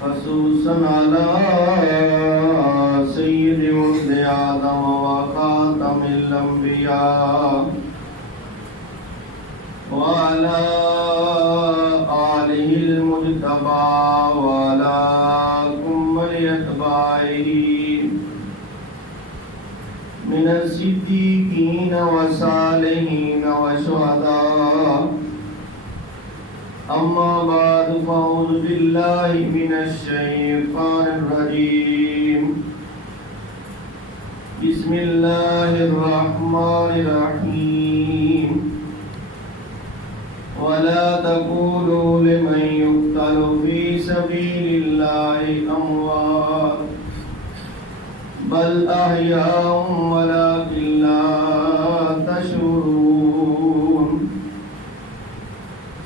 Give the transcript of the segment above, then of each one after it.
خصوصا على سيد ولد آدم وخاتم الأنبياء وعلى آله المجتبى وعلى كل أتباعه من الصديقين والصالحين والشهداء. أما بعد فأعوذ بالله من الشيطان الرجيم. بسم الله الرحمن الرحيم. ولا تقولوا لمن يقتل في سبيل الله أموات بل أحياء ولكن لا تشعرون.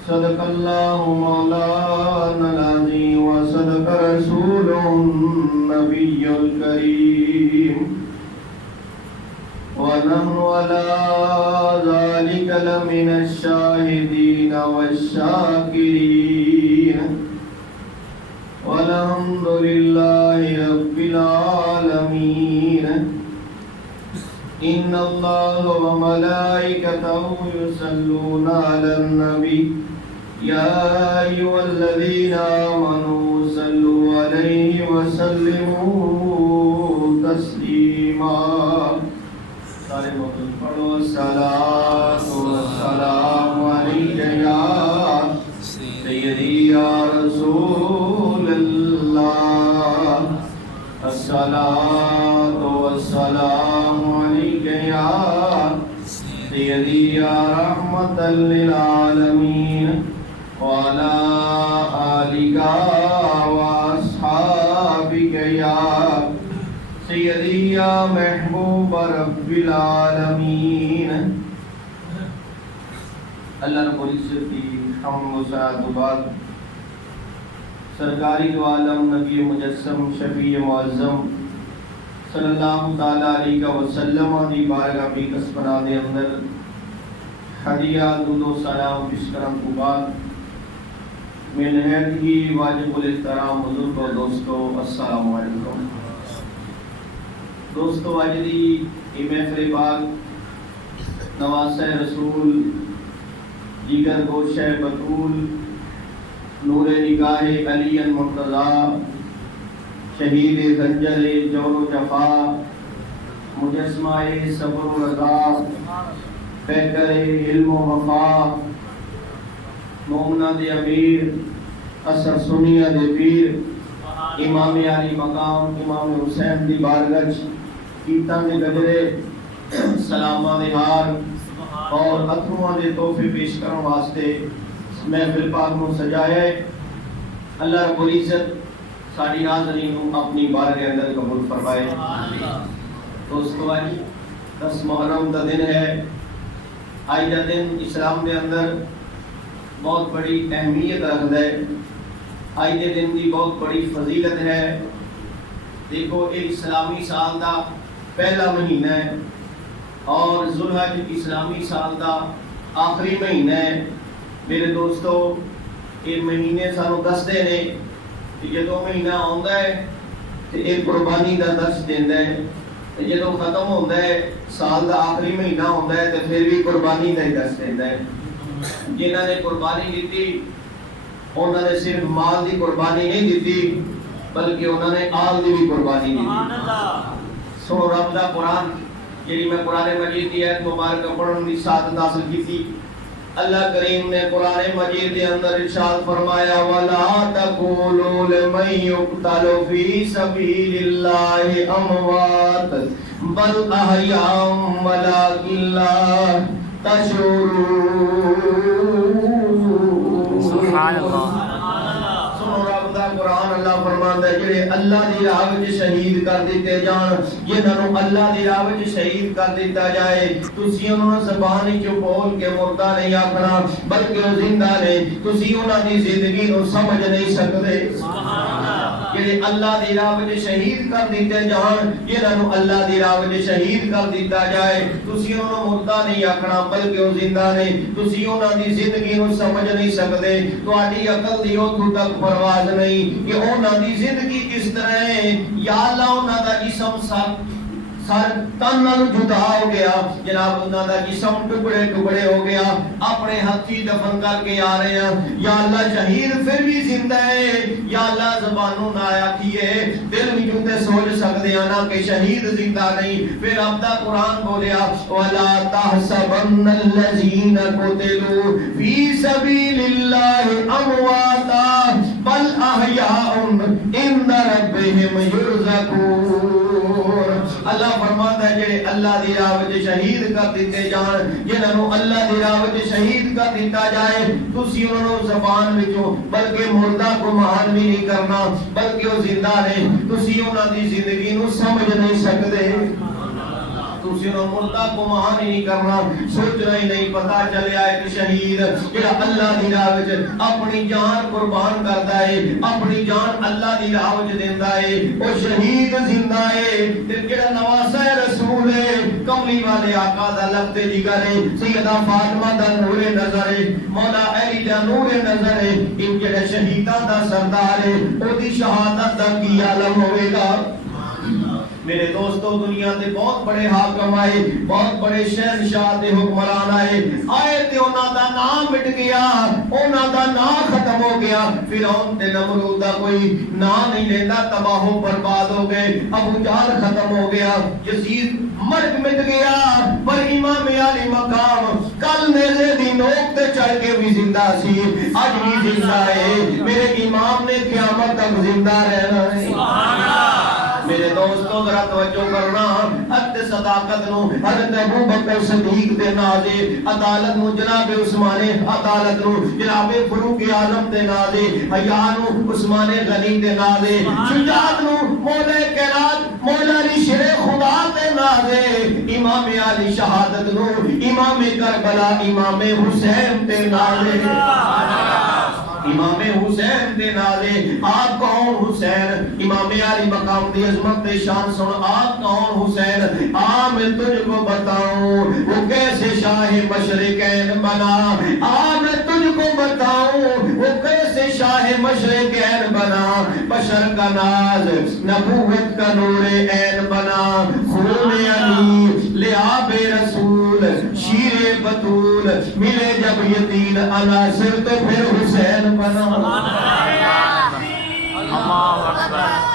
صدق الله مولانا العظيم وصدق رسوله النبي الكريم ونحن على ذلك لمن الشاهدين والشاكرين والحمد لله رب العالمين. إن الله وملائكته يصلون على النبي يا أيها الذين آمنوا صلوا عليه وسلموا تسليما. سارے مومن پڑھو الصلاۃ والسلام علیک یا سیدی یا رسول اللہ. الصلاۃ والسلام علیک یا سیدی یا رحمت للعالمین وعلی آلک واصحابک یا سیدی یا محبوب رب العالمین. اللہ رب العزت کی حمد و ثنا کے بعد سرکاری دو عالم نبی مجسم شفیع معظم صلی اللہ تعالی علیہ وسلم دی بارگاہ بھی کسبنا دے اندر ہدیہ درود و سلام پیش کرن کے بعد میں نہایت ہی واجب الاحترام بزرگ و دوستو السلام علیکم. دوستو آج دی یہ محفل پاک نواسہ رسول جگر گوشہ بطول نور نگاہ علی المرتضی شہید خنجر جور و جفا مجسمہ صبر و رضا پیکر علم و وفا مومنہ دے امیر اثر سنیہ دے پیر امام علی مقام امام حسین دی بارگاہ کیتاں دے گجرے سلامہ دے ہار اور اتھرواں دے تحفے پیش کرن واسطے محفل پاک نو سجایا ہے. اللہ رب العزت ساری حاضرین کو اپنی بارگاہ اندر قبول فرمائے. دوستو آج 10 محرم کا دن ہے. آج کا دن اسلام کے اندر بہت بڑی اہمیت رکھتا ہے. آج کے دن کی بہت بڑی فضیلت ہے. دیکھو یہ اسلامی سال کا پہلا مہینہ ہے اور ذوالحج اسلامی سال کا آخری مہینہ ہے. میرے دوستو یہ مہینے سانو دستے نے کہ جدو مہینہ آتا ہے تو ایک قربانی کا درس دینا ہے. جدو ختم ہوتا ہے سال کا آخری مہینہ ہوتا ہے تو پھر بھی قربانی کا ہی درس دینا ہے. جنہوں نے قربانی دیتی انہوں نے صرف مال کی قربانی نہیں دیتی بلکہ انہوں نے آل کی بھی قربانی دی. سنو رب کا قرآن جی میں قرآن مجید کی آیت مبارکہ پڑھنے کی سعادت حاصل کی تھی. اللہ کریم نے قرآن مجید کے اندر ارشاد فرمایا وَلَا تَقُولُوا لِمَن يُقْتَلُ فِي سَبِيلِ اللَّهِ أَمْوَاتٌ بَلْ أَحْيَاءٌ وَلَكِن لَّا تَشْعُرُونَ. سبحان اللہ. سنو رب دا قرآن اللہ فرماندا ہے جڑے اللہ دی راہ وچ شہید کر دتے جان جنہاں نوں اللہ دی راہ وچ شہید کر دتا جائے تسی انہاں نوں زبان وچ بول کے مردہ نہیں آکھنا بلکہ وہ زندہ نے. تسی انہاں دی زندگی نوں سمجھ نہیں سکدے. سبحان اللہ. جڑے اللہ دی راہ وچ شہید کر دیتے جان جنہاں نو اللہ دی راہ وچ شہید کر دیتا جائے تسی انہاں نو مردہ نہیں آکھنا بلکہ او زندہ نے تسی انہاں دی زندگی نو سمجھ نہیں سکدے تہاڈی عقل دی اوتھوں تک پرواز نہیں کہ انہاں دی زندگی کس طرح ہے یا اللہ انہاں دا جسم سر تن نال جدا ہو گیا جناب انہاں دا جسم ٹکڑے ٹکڑے ہو گیا اپنے ہاتھی دفن کر کے آ رہے ہیں یا اللہ شہید پھر بھی زندہ ہے یا اللہ زبانوں نہ آکھیے دل وچوں تے سوچ سکدے ہیں نا کہ شہید زندہ نہیں پھر اب دا قرآن بولیا ولا تحسبن الذين قتلوا في سبيل الله امواتا بل احياء عند ربهم يرزقون اللہ فرماتا ہے جڑے اللہ دی راہ وچ شہید کر دیتے جان جنہاں نو اللہ دی راہ وچ شہید کر دیتا جائے تسی انہاں نو زبان وچوں بلکہ مردہ کو مان بھی نہیں کرنا بلکہ وہ زندہ نے تسی انہاں دی زندگی نو سمجھ نہیں سکدے تسی انہاں مردہ کو مان ہی نہیں کرنا سوچنا ہی نہیں پتہ چلیا ایک شہید جڑا اللہ دی راہ وچ اپنی جان قربان کردا ہے اپنی جان اللہ دی راہ وچ دیندا ہے او شہید زندہ ہے تے جڑا نواسہ رسول ہے کملی والے آقا دا لفظ جگر ہے سیدہ فاطمہ دا نور نظر ہے مولا علی دا نور نظر ہے ان جڑے شہیداں دا سردار ہے او دی شہادت دا کی عالم ہوے گا میرے دوستو دنیا دے بہت بڑے حاکم آئے بہت بڑے شہنشاہ تے حکمران آئے تے انہاں دا نام مٹ گیا انہاں دا نام ختم ہو گیا فرعون تے نمرود دا کوئی نام نہیں لیتا تباہ و برباد ہو گئے ابو جہل ختم ہو گیا یزید مرگ مٹ گیا پر امام علی مقام کل نیزے دی نوک تے چڑھ کے بھی زندہ سی آج بھی زندہ ہے میرے امام نے قیامت تک زندہ رہنا ہے سبحان اللہ میرے دوستوں ذرا توجہ کرنا حد صداقت نو حضرت ابو بکر صدیق دے نازے عدالت نو جناب عثمان عدالت نو جناب فاروق اعظم دے نازے حیا نو عثمان غنی دے نازے شجاعت نو مولا کائنات مولا علی شیر خدا دے نازے امام علی شہادت نو امام کربلا امام حسین دے نازے امام حسین دے نازے آپ کون حسین امام علی مقام دی عظمت دے شان سن آپ کون حسین میں تجھ کو بتاؤں وہ کیسے شاہ مشرقین بنا میں تجھ کو بتاؤں وہ کیسے شاہ مشرقین بنا بشر کا ناز نبوت کا نور عین بنا خون علی لعاب رسول شیر بطول ملے جب یتین عناصر تو پھر حسین بنا اللہ اکبر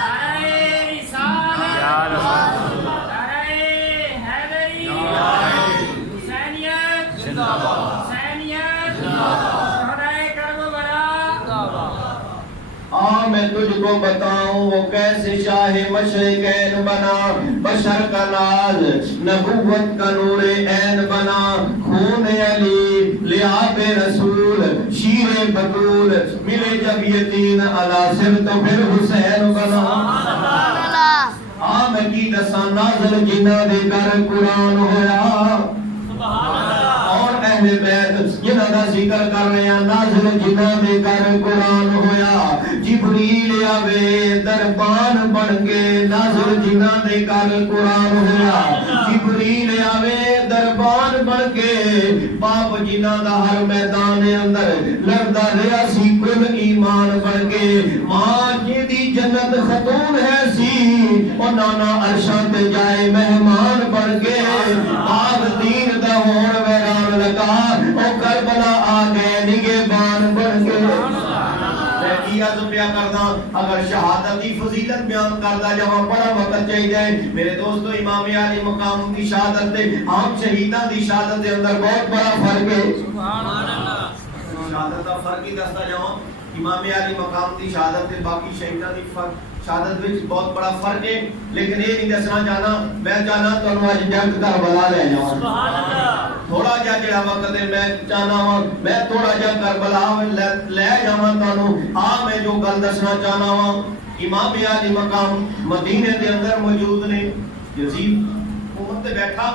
میں تجھ کو بتاؤں وہ کیسے شاہ مشرقین بنا بشر کا ناز نبوت کا نور عین بنا خون علی لعاب رسول شیر بطول ملے جب یتین عناصر تو پھر حسین بنا میں کی دساں نازل جنہ دے گھر قرآن ہویا اور اہل بیت جنہ دا ذکر کر رہے ہیں نازل جنہ دے گھر قرآن ہویا جبریل آوے دربان بن کے نازل جنہ دے گھر قرآن ہویا جبریل آوے دربان بن کے باپ جنہ دا ہر میدان اندر لڑدا رہا سی کل ایمان بن کے ماں جی دی جنت خاتون ہے سی اور نانا عرشاں تے جائے مہمان بن کے آب دین دا ہون ویران لگا اور کربلا آ گئے نگہبان بن کے کرنا اگر شہادت کی فضیلت بیان کردا جاواں بڑا وقت چاہیے میرے دوستو امام علی مقام کی شہادت تے عام شہیداں دی شہادت دے اندر بہت بڑا فرق ہے سبحان اللہ شہادت دا فرق ہی دستا جاواں امام علی مقام دی شہادت تے باقی شہیداں دی شہادت وچ بہت بڑا فرق ہے لیکن یہ نہیں دسنا چاہنا میں چاہنا تانوں اج جنگ کربلا لے جاواں سبحان اللہ تھوڑا جا جڑا وقت ہے میں چاہنا ہوں میں تھوڑا جا کربلا لے جاواں تانوں میں جو گل دسنا چاہنا ہوں امام علی مقام مدینے دے اندر موجود نے یزید حکومت تے بیٹھا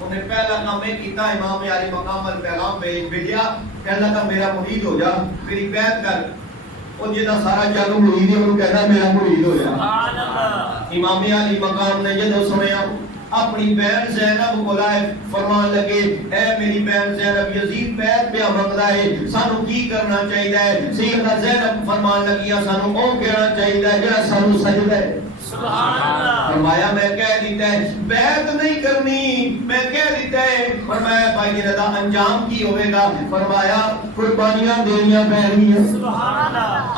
انہیں پہلا کام یہ کیتا امام علی مقام ال پیغام بھیجیا کہنا کہ میرا مرید ہو جا میری بیعت کر وہ جہاں سارا جگ مرید ہے انہوں کہتا میرا مرید ہویا. امام علی مقام نے جدو سنیا اپنی بہن زینب کو لائے فرمان لگے اے میری بہن زینب یزید بیعت پہ منگدا ہے سانو کی کرنا چاہیے. سیدہ زینب فرمان لگیا سانو او کہنا چاہیے جڑا سانو سجدہ ہے. فرمایا میں کہہ دیتا ہے بیعت نہیں کرنی, میں کہہ دیتا ہے. فرمایا بھائی رضا انجام کی ہوئے گا؟ فرمایا قربانیاں دینیاں پہنگی.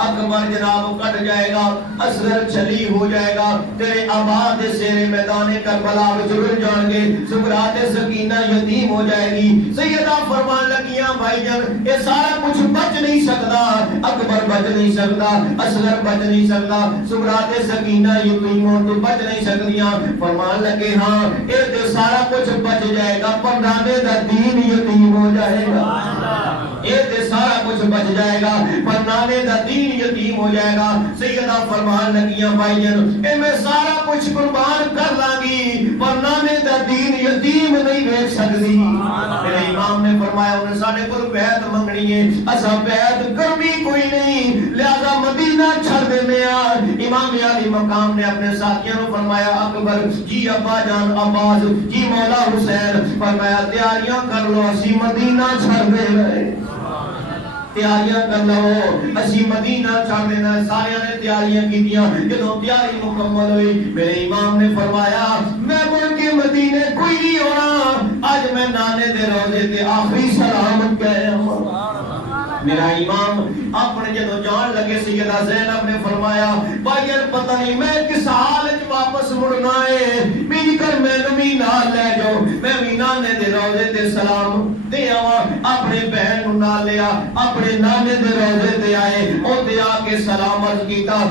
اکبر جناب کٹ جائے گا, اصغر چھلی ہو جائے گا, تیرے آباد سیرے میدان کربلا ضرور جان گے, زبرات سکینہ یتیم ہو جائے گی. سیدہ فرمان لگیاں بھائی جان یہ سارا کچھ بچ نہیں سکتا, اکبر بچ نہیں سکتا, اصغر بچ نہیں سکتا, زبرات سکینہ یتیموں تو بچ نہیں سکتیاں. فرمان لگے ہاں یہ سارا کچھ بچ جائے گا پر نانے دا دین یتیم ہو جائے گا. یہ سارا کچھ بچ جائے گا پر نانے دا دین یتیم ہو جائے گا. سیدہ فرمان لگیاں بھائی جان اے میں سارا کچھ قربان کر لانگی پر نانے دا دین یتیم نہیں دیکھ سکتی. میرے امام نے فرمایا انہیں ساڑھے کو بیعت منگنی ہے, اسا بیعت کرنی کوئی نہیں لہذا مدینہ چھڑ دینے آ. امام علی مقام نے اپنے ساتھیوں نے فرمایا اکبر جی ابا جان عباس جی مولا حسین فرمایا تیاریاں کر لو اسی مدینہ چھڑ دے رہے, تیاریاں کر لو اسی مدینہ چھڑ دینا. سارے نے تیاریاں کی دیا. جدوں تیاری مکمل ہوئی میرے امام نے فرمایا میں ملک کے مدینے کوئی نہیں ہونا, آج میں نانے دے روزے تے آخری سلام کہہ رہا. میرا امام اپنے جدو جان لگے سیدہ زینب نے فرمایا بھائی پتہ نہیں میں کس حال واپس مڑنا ہے, میری کر میں نمی نال لے جاؤ, میں بھی نانے دے روزے تے سلام دے آواں. اپنے بہن نال لیا اپنے نانے دے روزے تے آئے, او تے آ کے سلام عرض کیتا,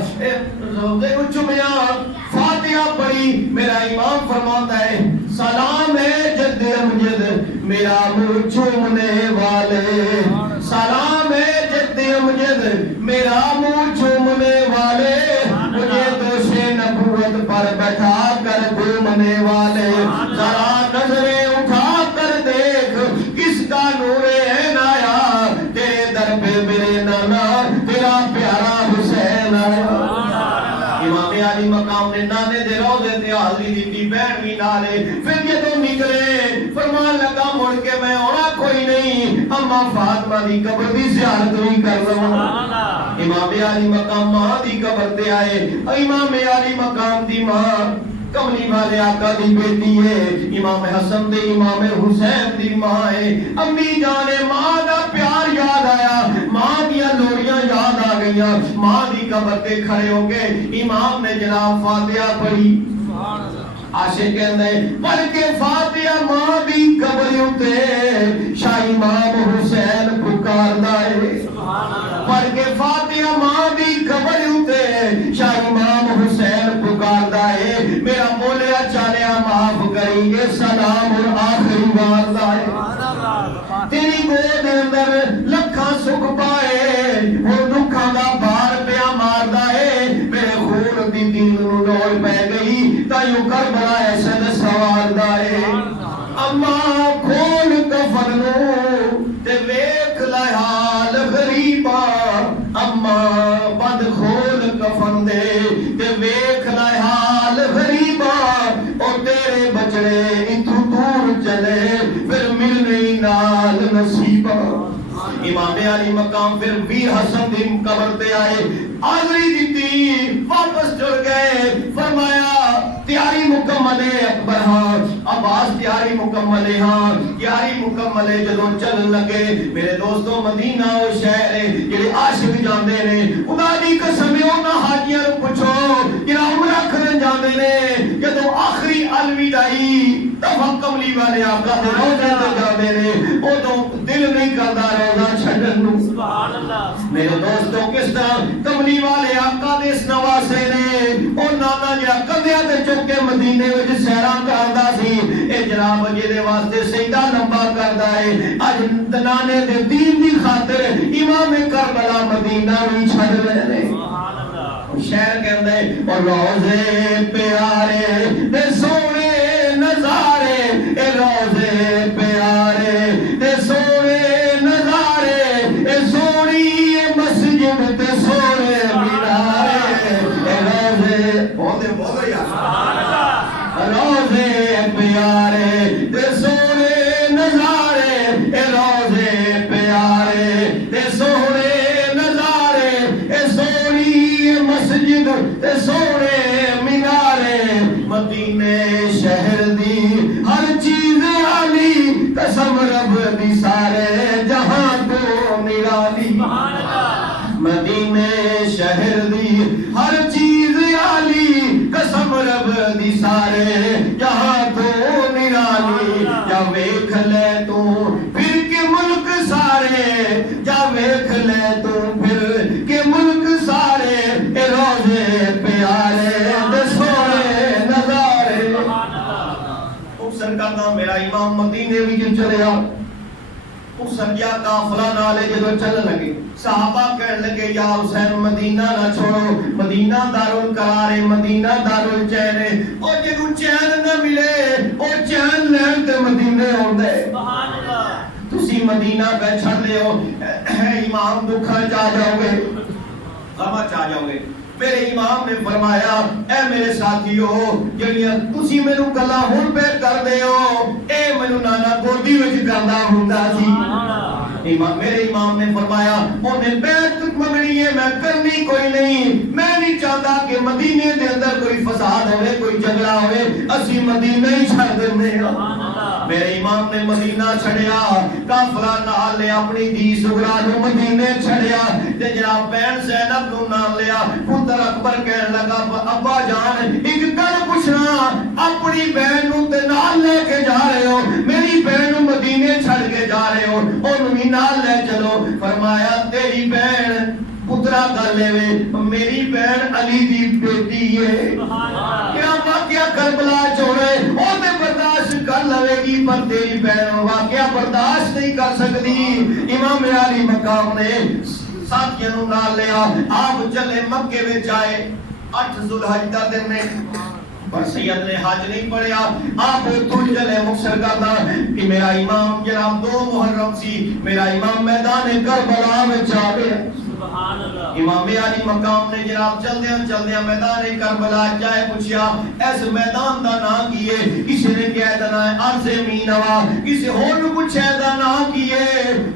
روزے کو چومیا فاتحہ پڑھی. میرا امام فرماتا ہے سلام ہے جد امجد میرا منہ چومنے والے, سلام ہے جد امجد میرا منہ چومنے والے, مجھے دوش نبوت پر بیٹھا کر گھومنے والے. ذرا نظریں اٹھا کر دیکھ کس کا نور عین آیا, تیرے در پہ میرے نانا تیرا پیارا حسین آیا. امام علی مقام نے نانے دے روزے تے حاضری دیتی, بہن بھی نالے. پھر یہ تو نکلے فرمان لگا مڑ کے میں ہونا کوئی نہیں, اما فاطمہ دی قبر دی زیارت بھی کر لوں. امام علی مقام ماں دی قبر تے آئے. امام علی مقام دی ماں کملی والے آقا دی بیٹی ہے, امام حسن دے امام حسین دی ماں ہے. امی جانے ماں دا پیار یاد آیا, ماں دیا لوڑیاں یاد آ گئیاں. ماں دی قبر تے کھڑے ہو گئے, امام نے جناب فاتحہ پڑھی. عاشق کہندے پڑھ کے فاتحہ ماں دی قبر اتے شاہ امام حسین پکاردا ہے. پڑھ کے فاتحہ ماں دی قبر اتے شاہ امام حسین پکاردا ہے. میرا مولیا چالیا معاف کریں گے سلام اور آخری واردا ہے. تیری گود اندر لکھاں سکھ پائے اور دکھاں دا بار پیا ماردا ہے. میرے خون دی دل نو ڈول پہ گئی تائیوں کربلا ایسے دے سواردا ہے. اما کھول کفن نو تے ویکھ لے حال غریبا, اما بند کھول کفن دے تے ویکھ لے حال غریبا, اور تیرے بچڑے اتھو دور چلے پھر ملنے نال نصیبا. امام علی مقام پھر ویر حسن دی قبر تے آئے, حاضری دیتی, واپس جڑ گئے. فرمایا تیاری مکمل ہے اکبر ہاں, عباس تیاری مکمل ہے ہاں, تیاری مکمل ہے. جدوں چل لگے میرے دوستوں مدینہ او شہر ہے جڑے عاشق جاندے نے, خدا دی قسم انہاں حاجیاں نوں پوچھو جڑا عمرہ کرن جاندے نے, جدوں آخری الوداعی دفعہ کملی والے آقا دے روزے تے جاندے نے اودوں دل نہیں کردا روزہ چھڈن نوں. سبحان اللہ. میرے دوستوں کس طرح کملی والے آقا دے اس نواسے نے او نانا جڑا کندھیاں تے چک کے مدینے وچ سیراں کردا سی, اے جناب جے واسطے سجدہ لمبا کردا ہے. اج نانے دے دین دی خاطر امام کربلا مدینہ وی چھڈ رہے نے. سبحان اللہ. شہر کہندا ہے او روزے پیارے تے سونے نظارے, اے روزے پیارے تے سونے نظارے, اے سونی مسجد تے سونے تے سونے مینارے مدینے شہر دی ہر چیز عالی قسم رب دی سارے جہاں تو نرالی مدینے شہر دی ہر چیز عالی قسم رب دی سارے جہاں تو نرالی جا ویکھ لے تو پھر کے ملک سارے جا ویکھ لے تو پھر کے ملک سارے اے روزے پیارے دے سونے نظارے سرکار میرا امام مدینے وچ چلیا سنجیا قافلہ نالے جدو چل لگے صحابہ کہنے لگے یا حسین مدینہ نہ چھوڑو مدینہ دارالقرار مدینہ دارالچین او جدو چین نہ ملے او چین لین تے مدینے ہوندے سبحان اللہ تسی مدینہ پہ چھڑ لے ہو امام دکھا چاہ جاؤ گے غمہ چاہ جاؤ گے میرے امام نے فرمایا اے میرے ساتھیو جڑیاں تسی مینوں گلاں ہن پہ کر دے ہو اے مینوں نانا گودی وچ کردا ہوندا سی میرے امام نے فرمایا انہیں بیعت منگنی ہے میں کرنی کوئی نہیں میں نہیں چاہتا کہ مدینے دے اندر کوئی فساد ہوئے کوئی جھگڑا ہوئے اسی مدینہ ہی چھڑ دینے میرے امام نے مدینہ چھڑیا قافلہ نال لے اپنی دی سغرا نو مدینے چھڑیا تے جناب بہن زینب نو نال لیا پتر اکبر کہنے لگا ابا جان ایک گل پوچھنا اپنی بہن نو تے نال لے کے جا رہے ہو میری بہن نو مدینے چھڑ کے جا رہے ہو اونوں بھی نال لے چلو فرمایا تیری بہن پترا کر لے میری بہن علی دی بیٹی ہے کیا واقعہ کربلا چھوڑے او تے برداشت کر لے گی پر تیری بہن واقعہ برداشت نہیں کر سکتی امام علی مقام نے ساتھیاں نو نال لیا آپ چلے مکے وچ آئے 8 ذوالحج دا دن میں پر سید نے حج نہیں پڑھیا آپ تو چلے مقصر کرنا کہ میرا امام جناب 2 محرم سی میرا امام میدان کربلا میں جا گیا امام علی مقام نے جناب چلدیاں میدان کربلا جائے پوچھیا اس میدان دا نام کیے کسی نے کہا دا نام عرض مینوا کسی اور نے پوچھا دا نام کیے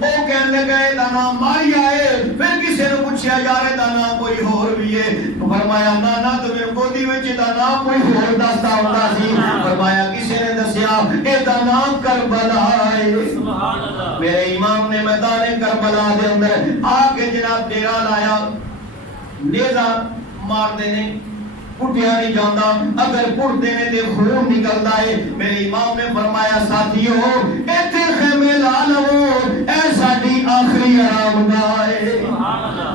وہ کہنے لگے دا نام ماریا ہے پھر کسی نے پوچھا یار دا نام کوئی اور بھی ہے فرمایا نانا تو میرے گودی وچ دا نام کوئی اور دستا ہوتا سی فرمایا کسی نے دسیا اے دا نام کربلا ہے سبحان اللہ میرے امام نے میدان کربلا دے اندر آ کے جناب ڈیرا لایا نیزہ مار دینے پٹھیا نہیں جاندا اگر پٹ دینے دے خون نکلدا ہے میرے امام نے فرمایا ساتھیو ایتھے خیمے لا لو اے ساڈی آخری آرام گاہ ہے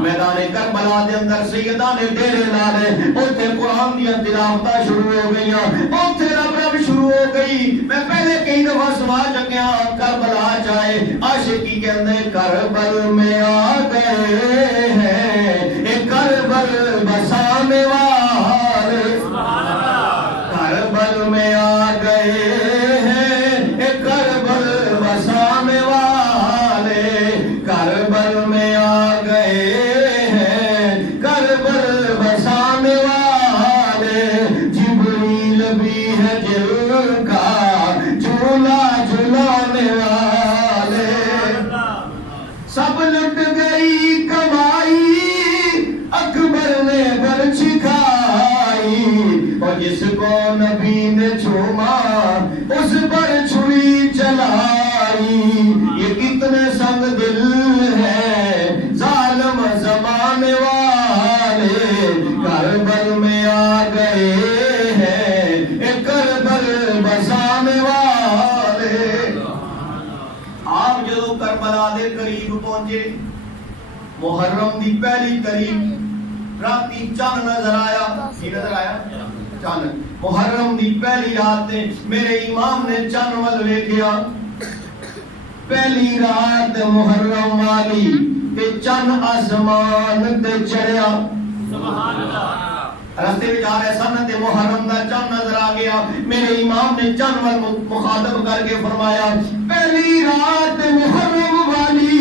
میدان کربلا دے اندر سیداں نے ڈیرے لا لے اوتھے قرآن دی تلاوتاں شروع ہو گئیاں اوتھے رب شروع ہو گئی میں پہلے کئی دفعہ سنا چکیا کربلا جائے عاشقی کہندے کربل میں آ گئے ہیں اے کربل بسانے والے کربل میں آ گئے ہیں اے کربل بسانے والے کربل میں آ گئے ہیں کربل بسانے والے جبریل بھی ہے جل کا جھولا جھلانے والے سب لٹ گئی کمائی اکبر نے برچ کھائی اور جس کو نبی نے چھوما اس پر چھری چلائی یہ کتنے سنگ دل ہے ظالم زمانے والے کربل میں آ گئے ہیں اے کربل بسانے والے آپ جو کربلا دے قریب پہنچے محرم دی پہلی تاریخ راتی چاند نظر آیا کی نظر آیا چاند محرم دی پہلی رات تے میرے امام نے چاند ول ویکھیا پہلی رات محرم والی تے چاند آسمان تے چڑھیا سبحان اللہ راستے میں جا رہے سن تے محرم دا چاند نظر آ گیا میرے امام نے چاند ول مخاطب کر کے فرمایا پہلی رات محرم والی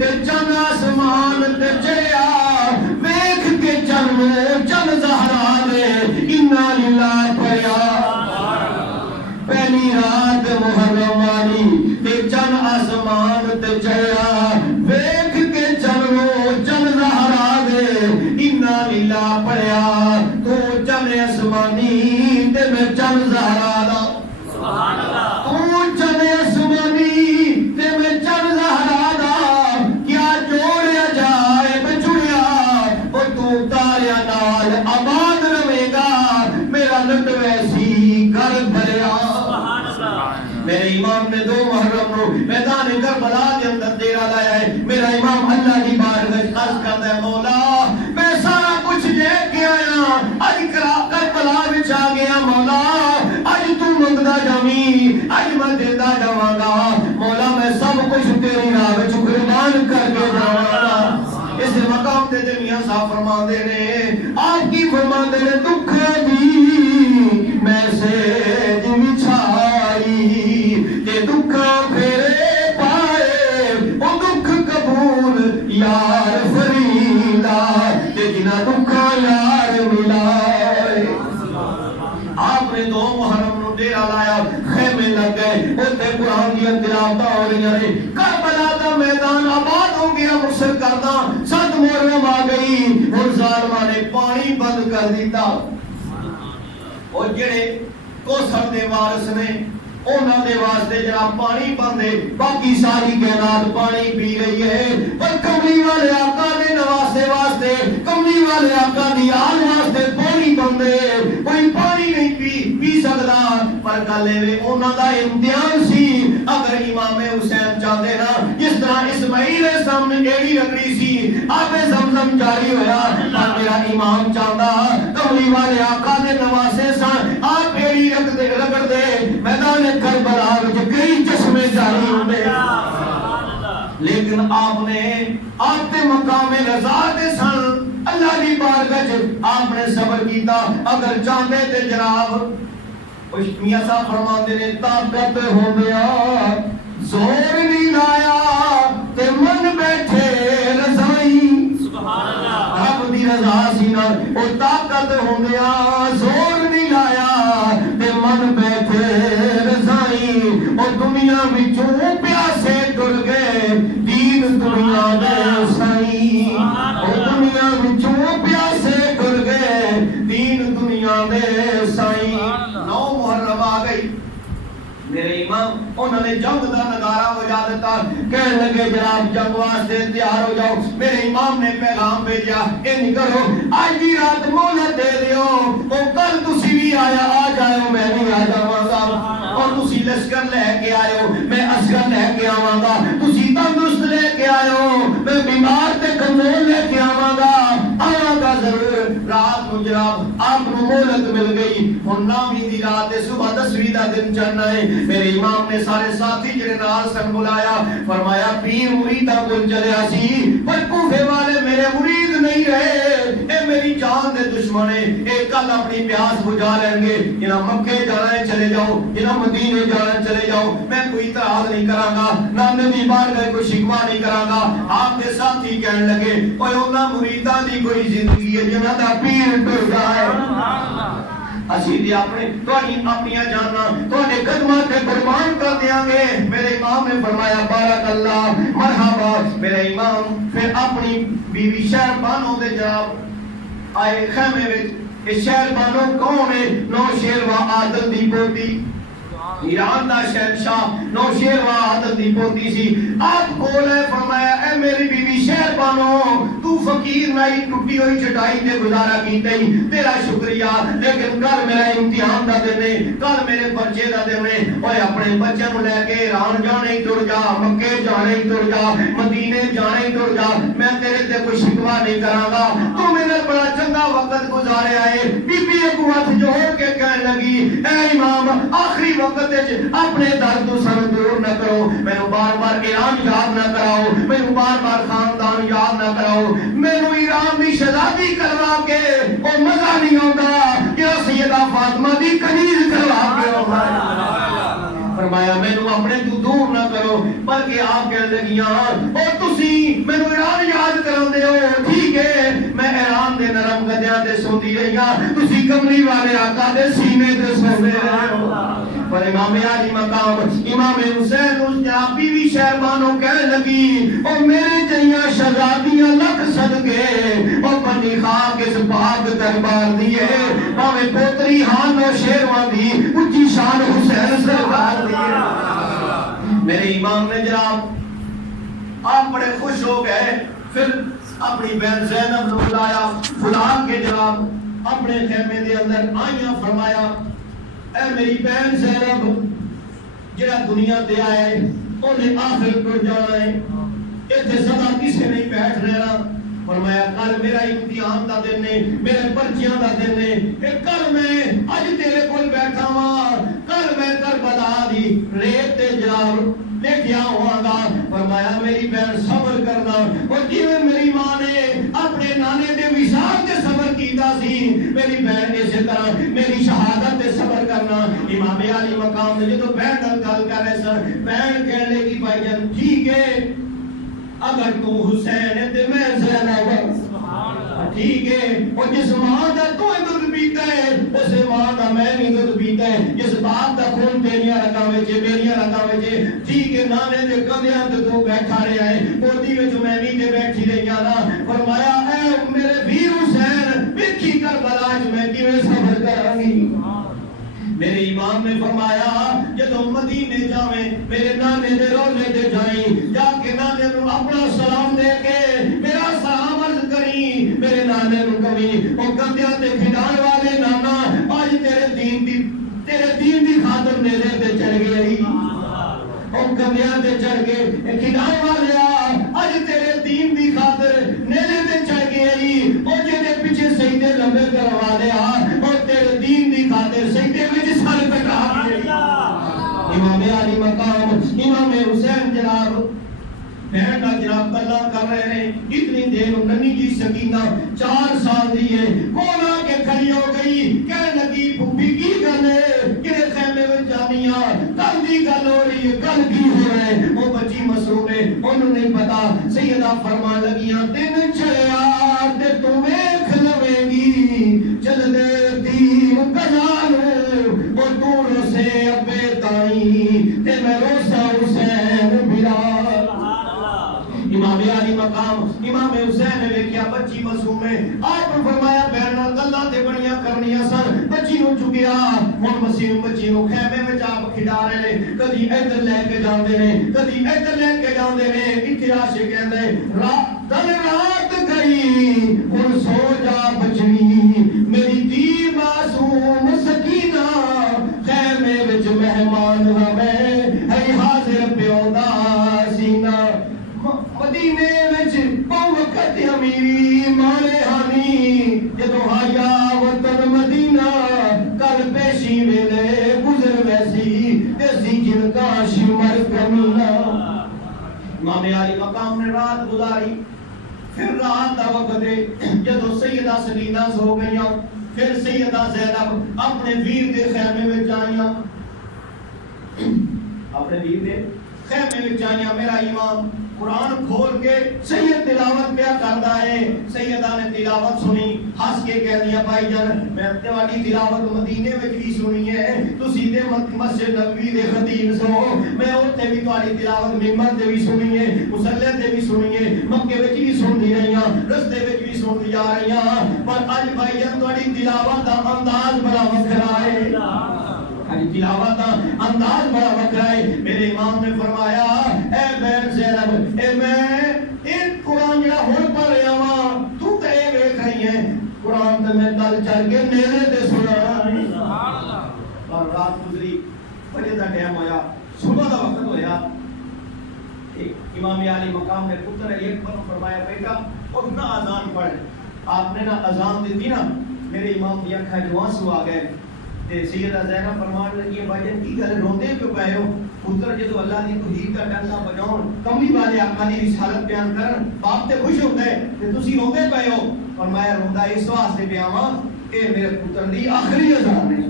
تے چاند آسمان تے چڑھیا ویکھ کے چند زہرا دے انا للہ پڑھیا پہلی رات محرم والی تے چند آسمان تے چڑھیا ویکھ کے چند زہرا دے انا للہ پڑھیا تاریا نال آباد رہے گا میرا لٹ ویسی گھر بھریا میرے امام نے 2 محرم نو میدان کربلا کے اندر ڈیرا لایا ہے میرا امام اللہ کی بارگاہ عرض کرتا ہے مولا میں سارا کچھ دیکھ کے آیا اج کربلا وچ آ گیا مولا اج تو منگدا جاویں اج میں دیندا جاواں گا مولا میں سب کچھ تیری راہ وچ قربان کر کے جاواں گا اس مقام تے میاں صاحب فرماندے نے آپ کی فرماندے نے دکھ دی میں سے وچھائی تے دکھا پھیرے پائے او دکھ قبول یار فریدا تے جنا دکھا یار ملائے آپ نے 2 محرم نو ڈیرا لایا خیمے لگ گئے اوتے قرآن دی تلاوت ہو رہی ہے کربلا دا میدان آباد ہو گیا مرسل کردا 7 محرم آ گئی اور ظالماں نے پانی بند کر دیتا اور جڑے کوثر دے وارث نے انہاں دے واسطے جناب پانی بند ہے باقی ساری کائنات پانی پی رہی ہے پر کملی والے آقا نے نواسے واسطے کملی والے آقا دی آل واسطے پانی بند ہے کوئی پانی نہیں پی سکدا پر گل اے انہاں دا امتحان سی اگر امام حسین چاہتے نا جس طرح اسماعیل سامنے ایڑی رگڑی سی آب زمزم جاری ہویا پر میرا امام چاہتا کملی والے آقا دے نواسے سن آپ ایڑی رگڑ دے میدان کربلا وچ کئی چشمے جاری ہوندے لیکن آپ نے آپ تے مقام رضا تے سن اللہ دی بارگاہ وچ آپ نے صبر کیتا اگر چاہتے تے جناب میاں صاحب فرماندے نے طاقت ہوندیا زور نہیں لایا تے من بیٹھے رضائی سبحان اللہ رب دی رضا سی نا او طاقت ہوندیا زور نہیں لایا تے من بیٹھے رضائی او دنیا وچوں پیاسے ٹر گئے دین دنیا دے سائی او دنیا وچوں پیاسے ٹر گئے دین دنیا دے سائی 9 محرم آ گئی میرے امام انہوں نے جنگ دا نگارہ بجا دیتا کہنے لگے جناب جنگ واسطے تیار ہو جاؤ میرے امام نے پیغام بھیجا انج کرو آج کی رات مہلت دے دیو او کل تسی بھی آیا آ جاؤ میں بھی آ جاواں گا اور تسی لشکر لے کے آئے میں عسکر لے کے آواں گا تسی تندرست لے کے آئے میں بیمار تے کمزور لے کے آواں گا آواں گا ضرور رات کو جناب آپ کو مہلت مل گئی ہن 9ویں دی رات تے صبح 10ویں دا دن چڑھنا ہے میرے امام نے سارے ساتھی جڑے نال سن بلایا فرمایا پیر مریداں کول چلیا سی پر کوفے والے میرے مرید نہیں رہے اے میری جان دے دشمن ہے اے کل اپنی پیاس بجھا لیں گے جنہاں مکے جانا ہے چلے جاؤ جنہاں مدینے جانا ہے چلے جاؤ میں کوئی اعتراض نہیں کراں گا نہ نبی بارگاہ کوئی شکوہ نہیں کراں گا آپ دے ساتھی کہنے لگے اوے انہاں مریداں دی کوئی زندگی ہے جنہاں دا پیر ٹر جائے اسی دی اپنے تواڈی اپنیاں جاناں تواڈے قدماں تے قربان کر دیاں گے میرے امام نے فرمایا بارک اللہ مرحبا میرے امام پھر اپنی بیوی شہر بانو دے جناب آئے خیمے وچ اے شہر بانو کون ہے نوشیروہ عادل دی پوتی ایران دا شہنشاہ نوشیروہ عادل دی پوتی سی آپ کول ہے فرمایا اے میری بیوی شہر بانو تو فقیر نہیں ٹوٹی ہوئی چٹائی تے گزارا کیتے ہی تیرا شکریہ لیکن کل میرا امتحان دا دن ہے کل میرے بچے دا دن ہے اوے اپنے بچے نوں لے کے ایران جانے ہی ٹر جا مکے جانے ہی ٹر جا مدینے جانے ہی ٹر جا میں تیرے تے کوئی شکوہ نہیں کراں گا تو میرے بڑا چنگا وقت گزاریا ہے بی بی اگوں ہاتھ جوڑ کے کہنے لگی اے امام آخری وقت اپنے در تو سر دور نہ کرو مینوں بار بار ایران یاد نہ کراؤ مینوں بار بار خاندان یاد نہ کراؤ مینوں ایران دی شہزادی کروا کے او مزہ نہیں آندا کہ سیدہ فاطمہ دی کنیز کروا کے فرمایا مینوں اپنے تو دور نہ کرو بلکہ آپ کہنے لگیاں او تسی مینوں ایران یاد کراندے ہو ٹھیک ہے میں ایران دے نرم گدیاں تے سوندی رہی ہاں تسی کملی والے آقا دے سینے تے سوندے رہے ہو پر امام علی مقام امام حسین اس جناب بیوی شہربانوں کہنے لگی او میرے جیاں شہزادیاں لکھ صدقے او بنی خاک اس پاک دربار دیئے باوے پوتری ہان و شیروان دی اچھی شان حسین سرکار دیئے میرے امام نے جناب آپ بڑے خوش ہو گئے پھر اپنی بہن زینب نے بلایا، بلا کے جناب اپنے خیمے دے اندر آئیاں، فرمایا اے میری بہن زینب، جڑا دنیا تے آئے انہیں آخر پر جانا ہے، اتنے سدا کسے نہیں بیٹھ رہنا۔ فرمایا کل میرا امتحان دا دن ہے، میرے پرچیاں دا دن ہے، کل میں اج تیرے کول بیٹھا ہاں، کل میں کربلا دی ریت تے جناب لیٹیا ہوا گا۔ فرمایا میری بہن صبر کرنا، اور جویں میری ماں نے اپنے نانے دے وصال تے صبر کیتا سی، میری بہن اسی طرح میری شہادت تے صبر کرنا۔ امام علی مقام نے جدوں بہن نال گل کر رہے سن، بہن کہنے لگی بھائی جان ٹھیک ہے، اگر تو حسین ہے تو میں زینب، ٹھیک ہے، اور جس ماں دا تو دودھ پیتا ہے اس ماں دا میں بھی دودھ پیتا ہے، جس باپ دا خون تیریاں رگاں وچ میریاں رگاں وچ، ٹھیک ہے، نانے دے کندھیاں تے تو بیٹھا رہیا ہے، گودی وچ میں بھی تے بیٹھی رہی ہاں نا۔ فرمایا اے میرے ویر حسین، ویکھی کربلا وچ میں کیویں صبر کراں گی۔ میرے امام نے فرمایا جدو مدینے جاویں میرے نانے دے روزے تے جائیں، جا کے نانے نو اپنا سلام دے کے میرا سلام عرض کری، میرے نانے نو کہیں او گندیاں تے کھڈان والے نانا اج تیرے دین دی خاطر نیزے تے چڑھ گئی، او گندیاں تے چڑھ کے کھڈان والے اج تیرے دین دی خاطر نیزے تے چڑھ گئی، او جے پیچھے سجدے لمبے کروا دے او تیرے دین دی خاطر سجدے وچ سر کٹا دے۔ امام علی مقام امام حسین جناب بہن کا جناب گلا کر رہے ہیں، اتنی دیر ننی جی سکینہ 4 سال دی ہے، کون آ کے کھڑی ہو گئی، کہنے لگی پھپھی کی گل ہے کہ خیمے میں جانی کل دی گل ہو رہی ہے، کل کی ہو رہا ہے، وہ بچی مسروم ہے، انہوں نہیں پتا۔ سیدہ فرمان لگیاں دن چڑھیا تے تو ویکھ لویں گی، چل دے تین کجالو اور تو روسے ابے تائیں تے میں روسا حسین بلال۔ امام علی مقام امام حسین نے دیکھیا بچی معصوم ہے، آپ نے فرمایا بہن نال گلاں تے بڑیاں کرنیاں سن، بچی نو چکیا، ہن مسیح بچی نو خیمے وچ آپ کھڈا رہے نے، کدی ادھر لے کے جاندے نے، کدی ادھر لے کے جاندے نے، ایتھے عاشق کہندے رات گئی ہن سو جا بچنی میری دی معصوم سکینہ، خیمے وچ مہمان ہوے ہے حاضر پیو دا سینہ، مدینے وچ وقت امیری مارے ہانی، جدو آیا وطن مدینہ کل پیشی ویلے گزر ویسی دیسی جن کا شمر کمینہ۔ امام علی مقام نے رات گزاری، پھر رات دا وقت ہے جدو سیدہ سکینہ سو گئیاں، پھر سیدہ زینب اپنے ویر دے خیمے وچ آئیاں، اپنے ویر دے خیمے وچ آئیاں، میرا امام قرآن کھول کے سید تلاوت پیا کردا ہے، سیدہ نے تلاوت سنی، ہنس کے کہہ دیا بھائی جان میں تہاڈی تلاوت مدینے وچ بھی سنی ہے، تسی تے مسجد نبوی دے خطیب سو، میں اوتھے بھی تہاڈی تلاوت ممبر تے بھی سنی ہے، مصلی تے بھی سنی ہے، مکے وچ بھی سنی رہی ہاں، رستے وچ بھی سنی جا رہی ہاں، پر اج بھائی جان تہاڈی تلاوت دا انداز بڑا وکھرا ہے، تلاوت دا انداز بڑا وکھرا ہے۔ میرے امام نے فرمایا اے بہن زینب، اے میں ایک قرآن جڑا ہن پڑھ رہا ہاں، تو تے ویکھ رہی ہے قرآن تے میں کل چل کے میرے تے سنا، اور رات گزری، فجر دا ٹائم ہویا، صبح دا وقت ہویا، امام علی مقام نے پتر ایک پر فرمایا بیٹا اٹھ نہ اذان پڑھ، آپ نے نہ اذان دی نا، میرے امام کی اکھاں جو آنسو آ گئے، تے سیدہ زینب فرمان لگی بھائی جان کی گل روندے کیوں پے ہو، پتر جدو اللہ دی توحید دا ڈنڈا بجاؤن، کملی والے آقا دی رسالت بیان کرن، باپ تے خوش ہوتا ہے تے تسی روندے پے ہو، فرمایا روندا اس واسطے پیا ہاں کہ میرے پتر دی آخری اذان ہے۔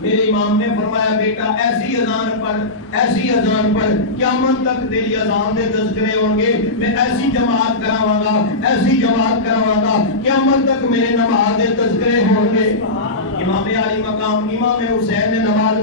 میرے امام نے فرمایا بیٹا ایسی اذان پڑھ قیامت تک تیری اذان دے تذکرے ہوں گے، میں ایسی جماعت کراواں گا قیامت تک میرے نماز دے تذکرے ہوں گے۔ امام علی مقام امام حسین نے نماز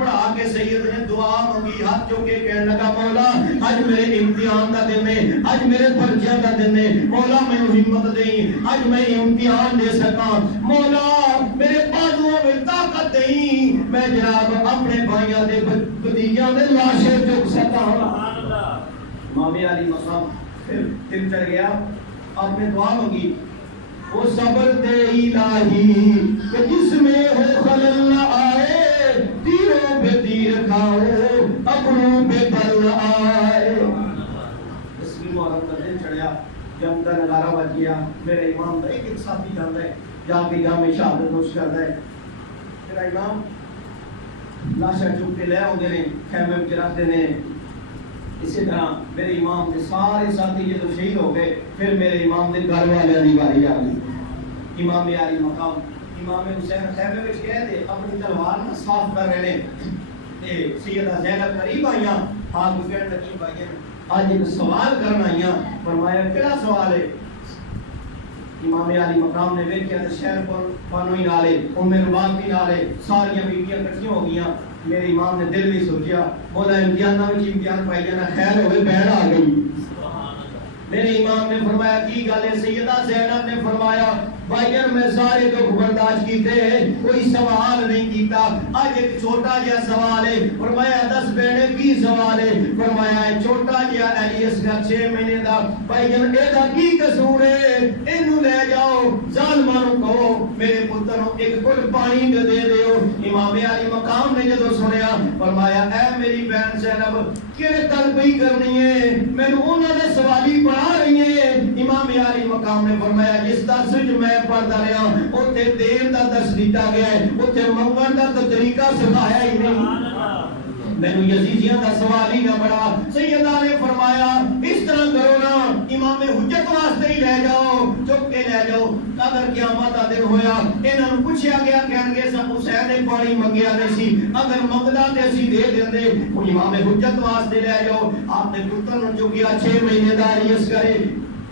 پڑھا کے سید نے دعا مانگی، ہاتھ چوک کے کہنے لگا مولا اج میرے امتحان دا دن ہے، اج میرے پرچیاں دا دن ہے، مولا مینوں ہمت دیں، اج میں امتحان دے سکاں، مولا میرے بازوؤں میں طاقت دیں، میں جناب اپنے بھائیاں دے بھتیجاں دے لاشیں چک سکاں۔ امام علی مقام پھر دل چڑھ گیا، آپ نے دعا مانگی، وہ صبر دے الہی کہ جس میں ہو خلل نہ آئے، تیروں پہ تیر کھاؤ اپنوں پہ بل آئے۔ تسلیم و عرب کا دل چڑھیا، جب کا نگارہ بج گیا، میرے امام کا ایک ساتھی جاتا ہے، جا کے جامع شہادت نوش کرتا ہے۔ میرا امام لاشا چک کے لے آتے ہیں، خیمے میں رکھتے ہیں۔ اسی طرح میرے امام کے سارے ساتھی جو شہید ہو گئے، پھر میرے امام کے گھر والے کی باری آ گئی۔ امام علی مقام امام حسین خیمے میں گئے تھے، اپنی تلوار نہ صاف کر رہے ہیں۔ سیدہ زینب قریب آئیاں، ہاتھ اٹھانے لگی، بھائی آج ایک سوال کرنا آئیاں۔ فرمایا کیا سوال ہے؟ امام علی مقام نے دیکھا تو شہر پر پانوی نالے، ام رباب بھی نالے، ساریاں بیٹیاں کٹھیاں ہو گئیاں۔ میرے امام نے دل بھی سوچیا، مولا امتحانہ میں امتحان پائی جانا، خیر ہوئے بہن آ گئی۔ میرے امام نے فرمایا کی گل ہے؟ سیدہ زینب نے فرمایا بھائیان میں سارے دکھ برداشت کیتے ہیں، کوئی سوال نہیں کیتا، آج ایک چھوٹا جہا سوال ہے۔ فرمایا 10 بہنے کی سوال ہے؟ فرمایا چھوٹا جہا علی اصغر 6 مہینے دا، بھائیان اے دا کی قصور ہے؟ اینو لے جاؤ، ظالماں نوں کہو میرے پتر نوں ایک گھٹ پانی دے دیو۔ امام علی مقام نے جدوں سنیا فرمایا اے میری بہن زینب کیڑے تل پئی کرنی ہے، مینوں انہاں دے سوالی پڑھا رہی ہے۔ امام علی مقام نے فرمایا جس درس وچ میں پڑھدا رہا اوتھے دین دا درس دتا گیا ہے، اوتھے منگن دا طریقہ سکھایا ہی نہیں۔ مینوں یزیدیاں دا سوال ہی نہ بڑا۔ سیدہ نے فرمایا اس طرح کرو نا، امام حجت واسطے ہی لے جاؤ، چک کے لے جاؤ۔ اگر قیامت دا دن ہویا انہاں نوں پوچھیا گیا کہن گے سب حسین نے پانی منگیا نہیں سی، اگر منگدا تے اسی دے دیندے۔ امام حجت واسطے لے جاؤ۔ آپ نے پتر نوں چکیا 6 مہینے دا علی اصغر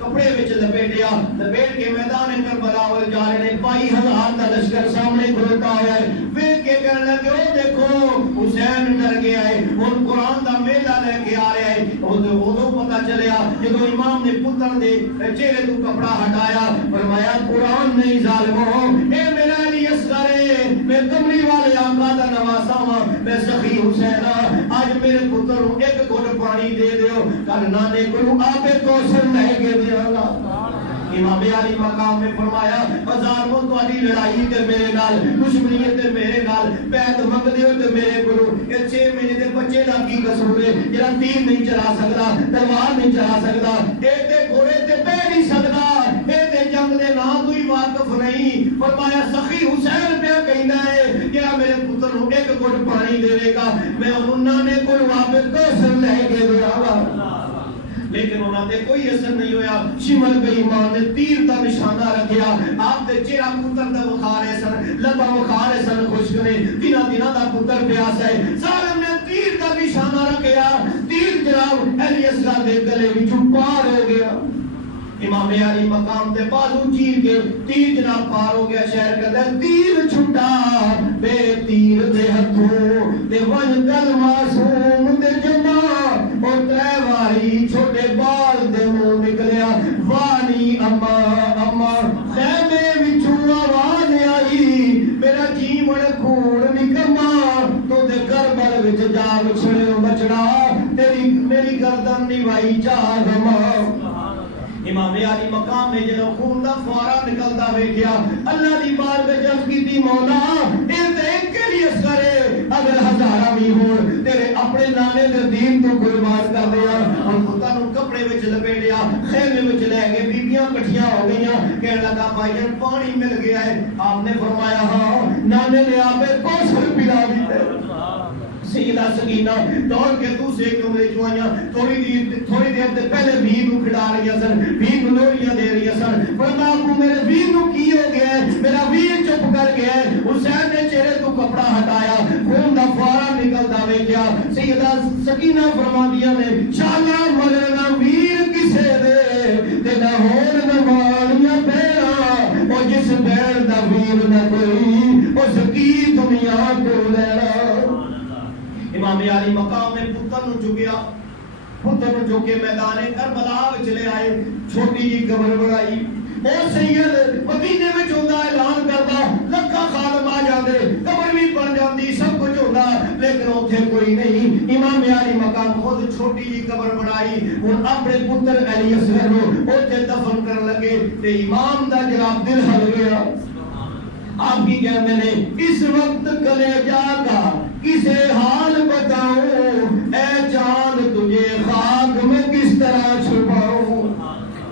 کپڑے وچ لپیٹیا، لپیٹ کے میدان کربلا ول جا رہے ہیں۔ 22,000 دا لشکر سامنے کھڑوتا ہوا ہے، ویکھ کے کہنے لگے او دیکھو حسین ڈر گیا ہے، ہن قرآن دا میلہ لے کے آ رہا ہے۔ اودوں پتہ چلیا جدوں امام نے پتر دے چہرے تو کپڑا ہٹایا، فرمایا قرآن نہیں ظالمو، اے میرا علی اصغر ہے، میں کملی والے آقا دا نواسا ہاں، میں سخی حسین ہاں، آج میرے پتر نوں ایک گھٹ پانی دے دیو، کل نانے کو آبے کوثر لے کے دے۔ امام علی مقام میں فرمایا ہزار کو تہاڈی لڑائی تے میرے نال، دشمنی تے میرے نال، بیعت منگدے ہو تے میرے کولوں، اے 6 مہینے دے بچے دا کی قصور ہے جڑا تیر نہیں چلا سکدا، تلوار نہیں چلا سکدا، اے تے گھوڑے تے بیٹھ نہیں سکدا، اے تے جنگ دے نام تو ہی واقف نہیں۔ فرمایا سخی حسین پہ کہندا ہے کہ میرے پتر نوں ایک گھٹ پانی دے گا، میں انہاں نے کوئی واپس کوثر لے کے دیا گا۔ لیکن انہاں تے کوئی اثر نہیں ہویا۔ شمل بے ایمان نے تیر دا نشانہ رکھیا، آپ دے چہرہ پتر دا بخار سن، لبا بخار سن، خشک نے دنوں دا پتر پیاسا ہے۔ ظالم نے تیر دا نشانہ رکھیا، تیر جناب علی اصغر دے گلے وچ پار ہو گیا۔ امام علی مقام تے بازو چیر کے تیر جناب پار ہو گیا۔ شہر کہتا ہے تیر چھٹا بے تیر دے ہتھوں تے ون کل معصوم تے جمع، اور 3 واری چھوٹے بال دے منہ نکلیا، وانی اما اما، خیمے وچوں آواز آئی میرا جی مڑ خون نکما، تو دے کربل وچ جا چھڑے بچڑا، تیری میری گردن نوائی چاہ گما۔ امام علی مقام میں جدوں خون دا فوارہ نکلدا ویکھیا، اللہ دی بارگاہ عرض کیتی مولا اے تے ایک علی اصغر ہے، اگر ہزاراں وی ہون تیرے اپنے نانے دے دین تو قربان کر دیا۔ ہن پتہ نوں کپڑے وچ لپیٹیا، خیمے وچ لے گئے، بیبییاں کٹھیاں ہو گئیاں، کہن لگا بھائی جان پانی مل گیا ہے۔ آپ نے فرمایا ہاں، نانے نے آپے کوثر پلا دتا۔ سیدہ سکینہ دوڑ کے دوسرے کمرے چ آئیاں، تھوڑی دیر تے پہلے بھی نوں کھڑا رہی سن، بھی نوں لوریاں دے رہی سن۔ فرمایا ابو میرے بھی نوں کی ہو گیا ہے؟ میرا بھی چپ کر گیا ہے۔ حسین نے چہرے تو کپڑا ہٹایا، خون دا فوارہ نکلدا ویکھیا۔ سیدہ سکینہ فرماندیاں نے شالا مرنا ویر کسے دے تے نہ ہون نہ ماڑیاں پیرا، او جس بیر دا ویر نہ کوئی اس کی دنیا تو لینا۔ امام علی مقام نے پتر نوں چکیا، پتر نوں چک کے میدان کربلا وچ لے آئے، چھوٹی جی قبر بنائی۔ او سید مدینے وچ ہوندا اعلان کردا، لکھاں خادم آ جاندے، قبر بھی بن جاندی، سب کچھ ہوندا، لیکن اوتھے کوئی نہیں۔ امام علی مقام خود چھوٹی جی قبر بنائی، ہن اپنے پتر علی اصغر نو اوتھے دفن کرن لگے تے امام دا جناب دل ہل گیا. آپ کی کہتے ہیں اس وقت کلیجہ کا کسے حال بتاؤں اے چاند تجھے خاک میں کس طرح چھپاؤں.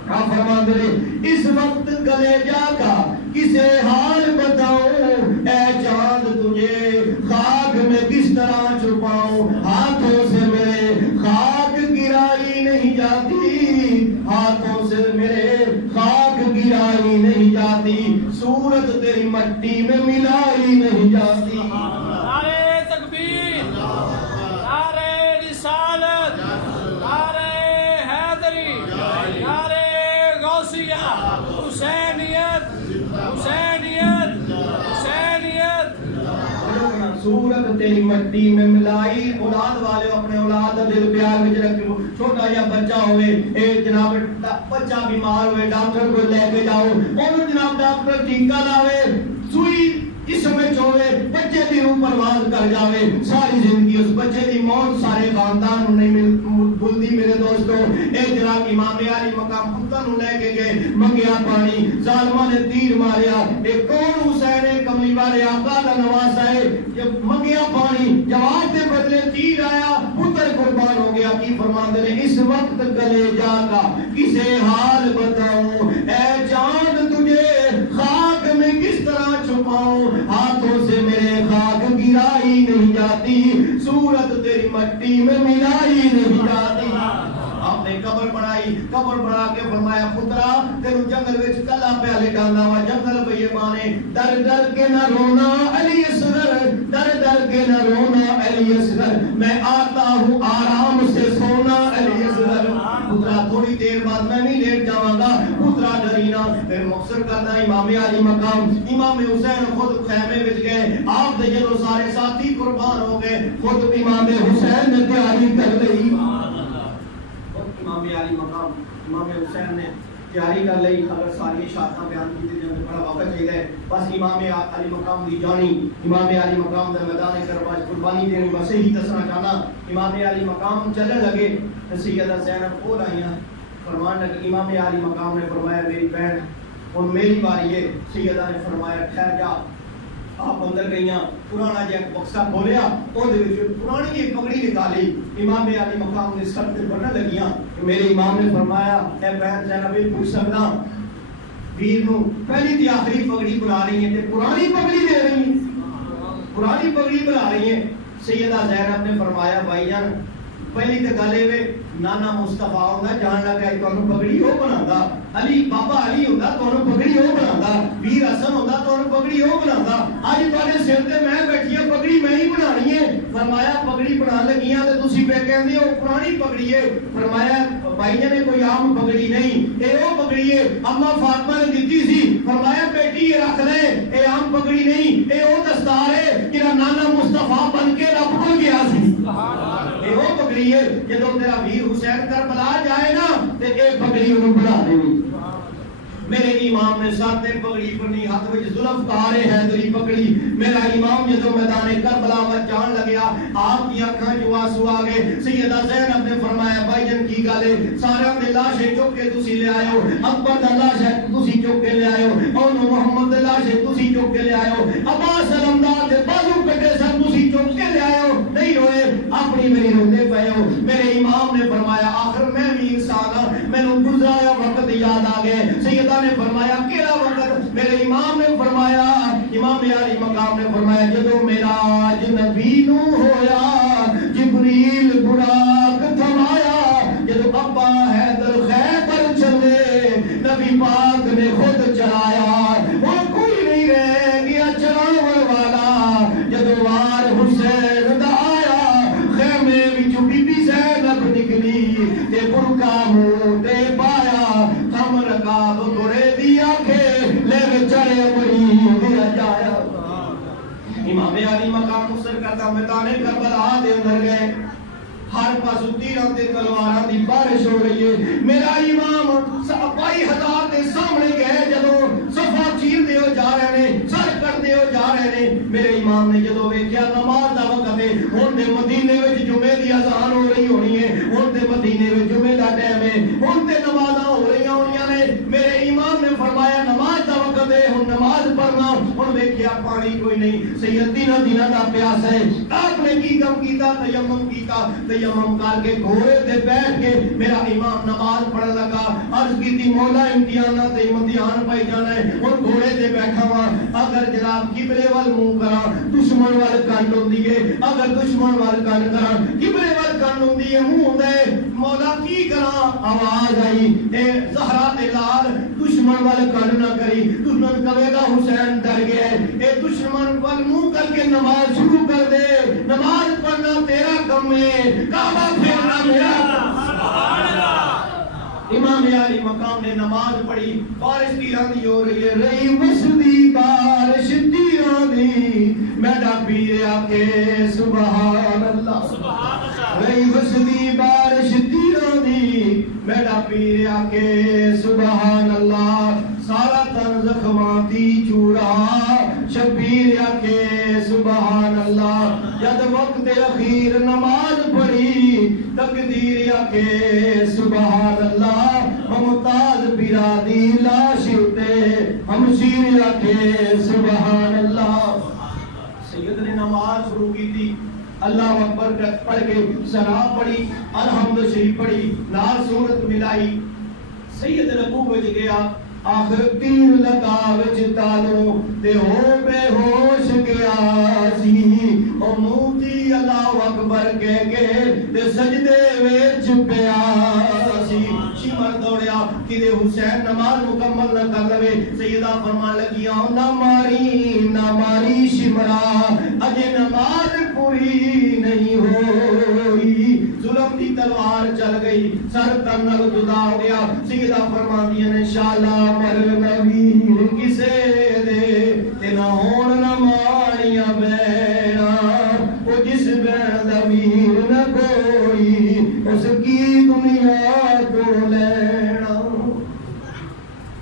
آپ فرماتے ہیں اس وقت کلیجہ کا کسے حال بتاؤں اے چاند تجھے خاک میں کس طرح چھپاؤں. ہاتھوں سے میرے خاک گرائی نہیں جاتی, ہاتھوں سے میرے خاک گرائی نہیں جاتی, صورت تیری مٹی میں ملائی نہیں جاتی. نعرے تکبیر, نعرے رسالت, نعرے حیدری, نعرے غوثیہ, حسینیت, حسینیت, حسینیت. صورت تیری مٹی میں ملائی. اولاد والے اپنے اولاد کا دل پیار وچ رکھو. چھوٹا جہا بچہ ہوئے, اے جناب بچہ بیمار ہوئے, ڈاکٹر کو لے کے جاؤ, اور جناب ڈاکٹر ٹیکا لاوے, سوئی جسم وچ ہوئے, بچے دی روح پرواز کر جاوے, ساری زندگی اس بچے دی موت سارے خاندان نوں نہیں بھولدی. میرے دوستو اے جناب امام علی مقام پتر نوں لے کے گئے, منگیا پانی, ظالماں نے تیر ماریا. اے کون حسین کملی والے آقا دا نواسا ہے, جب منگیا پانی, جواب دے بدلے تیر آیا, پتر قربان ہو گیا. کی فرماتے ہیں اس وقت کلیجہ کا کسے حال بتاؤں اے چاند تجھے خاک میں کس طرح چھپاؤں. ہاتھوں سے میرے خاک گرائی نہیں جاتی, صورت تیری مٹی میں ملائی نہیں جاتی. آپ نے قبر بنائی, قبر بنا کے فرمایا پترا تینوں جنگل وچ کلا پیا لٹانا وا, جنگل بیمانے, ڈر ڈر کے نہ رونا علی اصغر, ڈر ڈر کے نہ رونا علی اصغر, میں آتا ہوں آرام سے سونا علی اصغر. پترا تھوڑی دیر بعد میں بھی لیٹ جاواں گا, پترا ڈرینا. پھر مقصر کرنا امام علی مقام, امام حسین خود خیمے وچ گئے. آپ دے جدوں سارے ساتھی قربان ہو گئے, خود امام حسین نے تیاری کر لئی. امام علی مقام امام حسین نے تیاری کر لئی. اگر ساری شہادتاں بیان کیتے جاندے بڑا وقت چاہیے, بس امام علی مقام دی جانی, امام علی مقام دے میدان کربلا قربانی دینی. بس یہی دسنا چاہنا, امام علی مقام چلنے لگے, سیدہ زینب کول آئیاں, فرمان لگی. امام علی مقام نے فرمایا میری بہن اور میری باری ہے. سیدہ نے فرمایا ٹھہر جا. آپ اندر گئیاں, پرانا جا بکسا کھولیا, اودے وچ پرانی ایک پگڑی نکالی, امام علی مقام نے سر تے بنن لگیاں. میرے امام نے فرمایا اے بہن زینب پوچھ سکدا ویر نو پہلی تے آخری پگڑی بنا رہی ہیں تے پرانی پگڑی دے رہی ہیں, پرانی پگڑی بنا رہی ہیں. سیدہ زینب نے فرمایا بھائی جان پہلی تے گل اے نانا مصطفیٰ ہوندا جان لگا تانوں پگڑی او بناوندا, علی بابا علی ہوندا تانوں پگڑی او بناوندا, ویر حسن ہوندا تانوں پگڑی او بناوندا. اج تواڈے سر تے میں بیٹھی ہاں, پگڑی میں ہی بنانی ہے. فرمایا پگڑی بنا لگیاں تے تسی پہ کہندے ہو پرانی پگڑی ہے. فرمایا بھائی جان کوئی عام پگڑی نہیں, اے او پگڑی ہے اما فاطمہ نے دتی سی. فرمایا بیٹی یہ رکھ لے, اے عام پگڑی نہیں, اے او دستار ہے جڑا نانا مصطفیٰ بن کے رب کول گیا سی. اے او پگڑی ہے جدوں تیرا ویر حسین کربلا جائے نا تے اے پگڑی انہوں بنا دینی. میرے امام نے سر تے پگڑی بنی, ہاتھ وچ ذوالفقار حیدری پکڑی. میرا امام جدوں میدان کربلا وچ جان لگیا, آپ دی اکھاں جو آنسو آ گئے. سیدہ زینب نے فرمایا بھائی جان کی گل ہے, سارے دے لاشیں چک کے تسی لے آئے ہو, اکبر دا لاش ہے تسی چک کے لے آئے ہو, اور محمد دے لاش ہے تسی چک کے لے آئے ہو, عباس علمدار دے بازو کٹے سن تسی چک کے لے آئے ہو, نہیں روئے اپنی میری روندے پئے ہو. میرے امام نے فرمایا آخر میں بھی انسان ہاں, مینوں گزرایا وقت یاد آ گئے. سیدہ نے فرمایا کیڑا وقت؟ میرے امام نے فرمایا, امام علی مقام نے فرمایا جدو میراج نبی نو ہویا, جبریل براق تھمایا, جدو ابا حیدر خیبر چلے, نبی پاک نے خود چلایا, اور کوئی نہیں رہ گیا چلاون والا. جدو وار حسین دا آیا, خیمے وچ بی بی زینب نکلی, تے برقع منہ تے پایا, تھم رکاب گرے دیا کے لے چڑے امری دیا جایا. امام علی مقام مصر کرتا میدان کربلا دے اندر گئے, ہر پاس تیراں تے تلواراں دی بارش ہو رہی ہے. میرا امام 22,000 دے سامنے گئے, جدوں صفا چیر دے ہو جا رہے نے, سر کٹ دے ہو جا رہے نے. میرے امام نے جدوں ویکھیا نماز دا وقت ہے, ہن تے مدینے وچ جمعے دی اذان ہو رہی ہونی ہے, ہن تے مدینے وچ جمعے دا ہن ویکھیا پانی کوئی نہیں، سید دنوں دا پیاس ہے، آپ نے کی کم کیتا؟ تیمم کیتا، تیمم کر کے گھوڑے تے بیٹھ کے میرا امام نماز پڑھن لگا، عرض کیتی مولا امتحانات تے امتحان پائی جانا ہے، ہن گھوڑے تے بیٹھا وا، اگر جناب قبلے وال منہ کراں دشمن وال کان ہوندی ہے، اگر دشمن وال کان کراں قبلے وال کان ہوندی ہے، منہ ہوندا ہے، مولا کی کراں؟ آواز آئی اے زہرا تے لال دشمن وال کان نہ کری، دشمن کہے گا حسین ڈر گیا ہے، اے دشمن وال منہ کر کے نماز شروع کر دے، نماز پڑھنا تیرا کم ہے، کعبہ پھیرنا میرا سبحان اللہ۔ امام علی مقام نے نماز پڑھی، بارش کی آندھی ہو رہی ہے، رہی وسدی بارش تیران دی میڈا پیر آکے سبحان اللہ، سبحان اللہ، رہی وسدی بارش تیران دی میڈا پیر آکے سبحان اللہ، سارا تن زخماں دی چورا شبیر آکے سبحان اللہ، جد وقت اخیر نماز پڑھی تقدیر آکے سبحان اللہ، ممتاز برادی لاش اتے ہمشیر آکے سبحان اللہ۔ سید نے نماز شروع کی تھی، اللہ اکبر پڑھ کے سلام پڑھی، الحمد شریف پڑھی، نال سورت ملائی، سید رکوع وچ گیا، آخر تیر لگا وچ تالو تے ہو بے ہوش گیا سی، او موتی اللہ اکبر کہہ کے تے سجدے وچ پیا سی، شمر دوڑیا کہ حسین نماز مکمل نہ کر لوے، سیدہ فرمان لگیاں نہ ماری شمرا اجے نماز پوری نہیں ہوئی، ظلم دی تلوار چل گئی، سر تن نال جدا ہو گیا، سیدہ فرماندیاں نے شالا مر نویر کسے دے تے نہ ہون نہ ماریاں بینا، او جس بین ضمیر نہ کوئی اس کی دنیا تو لینا۔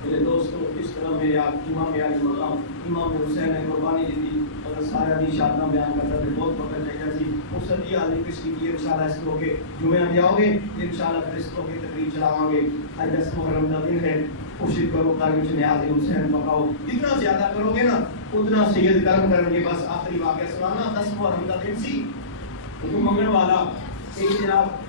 میرے دوستو اس طرح میرے امام علی مقام امام حسین نے قربانی دی تھی، اگر سارا دی شادنا بیان کرتا ہے بہت وقت چاہیے سی، اس صدی علی کسی کی انشاءاللہ اس کو کے جمعہ میں آؤ گے، انشاءاللہ پھر اس کو کے تقریر چلاواں گے، آج 10 محرم کا دن ہے، کوشش کرو کاروی سے نیاز حسین پکاؤ، جتنا زیادہ کرو گے نا اتنا سید کرم کریں گے۔ بس آخری واقعہ سنانا، 10 محرم کا دن سی، تو منگن والا ایک جناب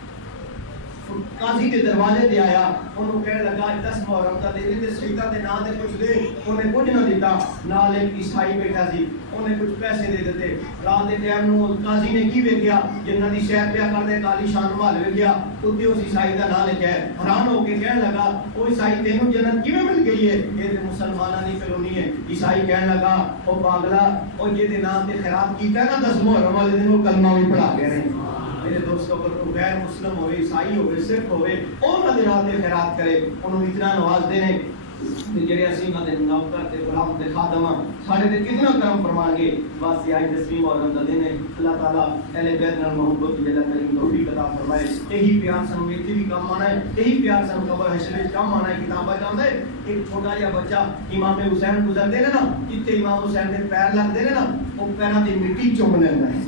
قاضی کے دروازے تے آیا، انہوں کہنے لگا 10 محرم کا دن تے سیدہ دے نام دے کچھ دے، انہیں کچھ نہ دیتا، نال ایک عیسائی بیٹھا سی، انہیں کچھ پیسے دے دیتے، رات دے ٹائم نو قاضی نے کی ویکھیا جنہ دی شہر پیا کردے کالی شان مال ویکھیا، اوتے اس عیسائی دا نام لکھیا ہے، حیران ہو کے کہنے لگا او عیسائی تینوں جنت کیویں مل گئی ہے؟ یہ تے مسلماناں دی کالونی ہے۔ عیسائی کہنے لگا او پاگلا، او جے دے نام تے خیرات کیتا ہے نا 10 محرم والے دن وہ کلمہ بھی پڑھا گئے ہیں۔ میرے دوستوں کو غیر مسلم ہوئے، عیسائی ہوئے، سکھ ہوئے، انہاں دے نال تے خیرات کرے، انہوں اتنا نوازدے نے کہ جڑے اسی انہاں دے نوکر تے غلام تے خادم ساڈے تے کتنا کرم فرمان گے۔ بس آج 10 محرم دا دن ہے، اللہ تعالیٰ اہل بیت نال محبت کی اللہ کریم توفیق عطا فرمائے۔ یہی پیار سن ویتھی بھی کام آنا ہے، یہی پیار سن قبر حشر وچ کام آنا ہے۔ کتاباں جاندا ہے ایک چھوٹا جہا بچہ امام حسین گزرتے نے نا، جتھے امام حسین دے پیر لگدے نے نا، او پیراں دی مٹی چوم لیندا ہے،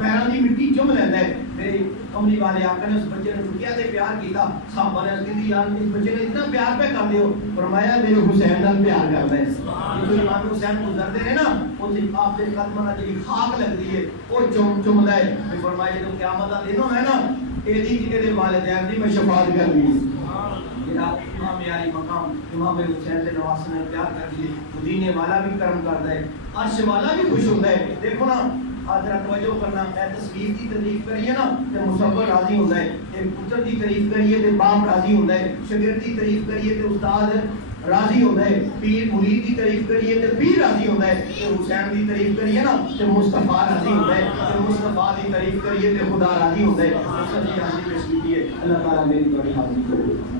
پیراں دی مٹی چوم لیندا ہے۔ میرے کملی والے آقا نے اس بچے نے ٹکیا تے پیار کیتا، صحابہ نے کہندی یار اس بچے نے اتنا پیار پہ کر دیو، فرمایا میرے حسین نال پیار کردا ہے۔ جو امام حسین گزرتے ہیں نا، ان سے آپ دے قدماں نال جڑی خاک لگدی ہے او چمدا ہے۔ پھر فرمایا جو قیامت دا دن ہونا ہے نا، ایدی دے والدین دی میں شفاعت کرنی ہے۔ امام علی مقام امام حسین سے نواز نے پیار کر دیے، مدینے والا بھی کرم کرتا ہے، عرش والا بھی خوش ہوتا ہے۔ دیکھو نا ذرا توجہ کرنا، اے تصویر کی تعریف کریے نا تے مصور راضی ہوتا ہے، ایک پتر کی تعریف کریے تے باپ راضی ہوتا ہے، شاگرد کی تعریف کریے تے استاد راضی ہوتا ہے، پیر مرید کی تعریف کریے تے پیر راضی ہوتا ہے، تے حسین کی تعریف کریے نا تے مصطفیٰ راضی ہوتا ہے، تے مصطفیٰ کی تعریف کریے تے خدا راضی ہوتا ہے۔ سب یہ حاضری پیش کیجیے، اللہ تعالیٰ میری توڑی حاضری کرے۔